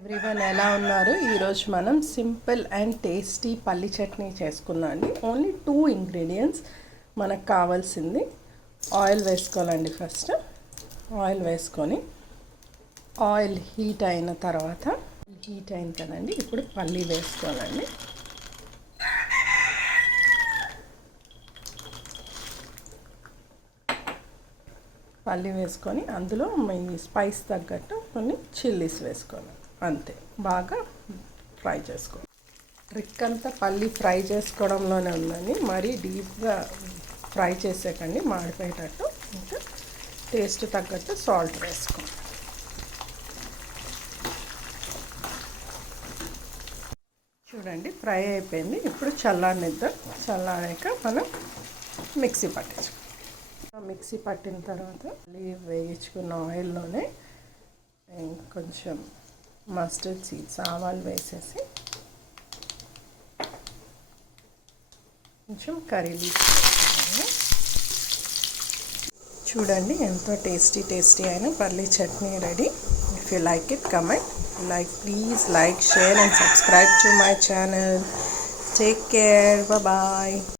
Everyone ఎలా ఉన్నారు? ఈరోజు మనం సింపుల్ అండ్ టేస్టీ పల్లి చట్నీ చేసుకుందాం అండి. ఓన్లీ 2 ఇంగ్రీడియంట్స్ మనకు కావాల్సింది. ఆయిల్ వేసుకోవాలండి. ఫస్ట్ ఆయిల్ వేసుకొని ఆయిల్ హీట్ అయిన తర్వాత హీట్ అయిన కదండి, ఇప్పుడు పల్లి వేసుకోవాలండి. పల్లి వేసుకొని అందులో మీ స్పైస్ తగ్గట్టు కొన్ని చిల్లీస్ వేసుకోవాలి. అంతే, బాగా ఫ్రై చేసుకోవాలి. ట్రిక్ అంతా పల్లి ఫ్రై చేసుకోవడంలోనే ఉందండి. మరీ డీప్గా ఫ్రై చేసేకండి, మాడిపోయేటట్టు. ఇంకా టేస్ట్ తగ్గట్టు సాల్ట్ వేసుకోండి. చూడండి, ఫ్రై అయిపోయింది. ఇప్పుడు చల్లారనిద్దాం. చల్లారాక మనం మిక్సీ పట్టించుకోవాలి. మిక్సీ పట్టిన తర్వాత వేయించుకున్న ఆయిల్లోనే కొంచెం మస్టర్డ్ సీడ్స్, ఆవాలు వేసేసి కొంచెం కర్రీ లీవ్స్. చూడండి, ఎంతో టేస్టీ అయిన పల్లి chutney ready. If you like it, comment. Please like, share and subscribe to my channel. Take care. Bye bye.